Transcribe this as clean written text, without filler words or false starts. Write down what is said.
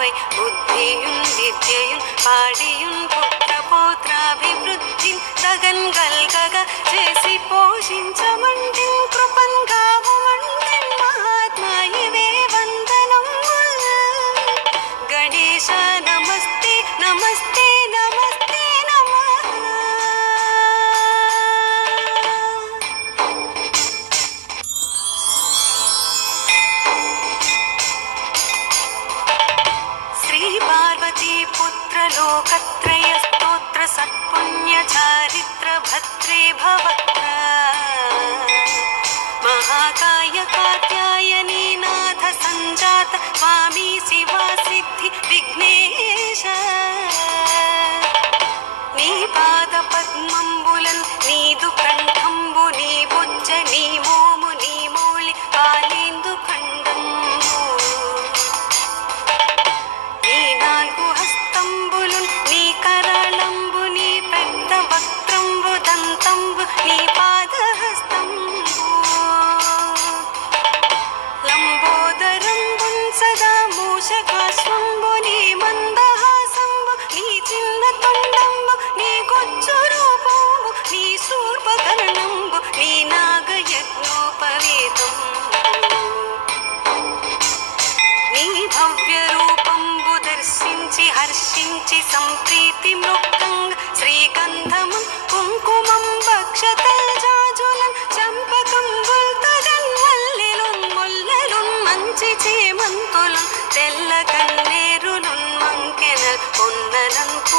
ధన్యమవై బుద్ధియుం విద్యయుం పాడియుం పుత్రపౌత్రాభివృద్ధిం తగన్ గల్గగా చేసి పోషించమంటిం కృపన్ గావుమంటిం మహాత్మాయివే వందనం గణేశ నమస్తే నమస్తే నమస్తే నమః. శ్రీ పార్వతీ పుత్ర లోకత్రయ స్తోత్ర సత్పుణ్య చారిత్ర భద్రే భవత్ర మహాకాయ కాత్యాయనీ నాథ సంజాత స్వామి శివా సిద్ధి విఘ్నేశ నీ పాద పద్మంబులన్ నీదు కంఠంబు నీ బుజ్జ నీ మోము నీ మౌళి పాలేందు ఖండంబు నీ నాలుగు హస్తంబులు నీ కరాళంబు నీ పెద్ద వక్త్రంబు దంతంబు నీ పాదహస్తంబు లంబోదరంబున్ సదా మూషకాశ్వంబు నీ మందహాసంబు నీ చిన్న తొండంబు నీ గొచ్చు రూపంబు నీ శూర్పకర్ణంబు నీ నాగయజ్ఞోపవేతంబు నీ భవ్య రూపంబు దర్శించి హర్షించి సంప్రీతి మృక్కంగ శ్రీగంధము కుంకుమం భక్షతల్జాజులం చంపకంబుల్ తగన్ మల్లెలున్ ముల్లలున్ మంచి చేమంతులున్ తెల్ల కన్నేరులున్ మంకెనల్ పొన్నలంకు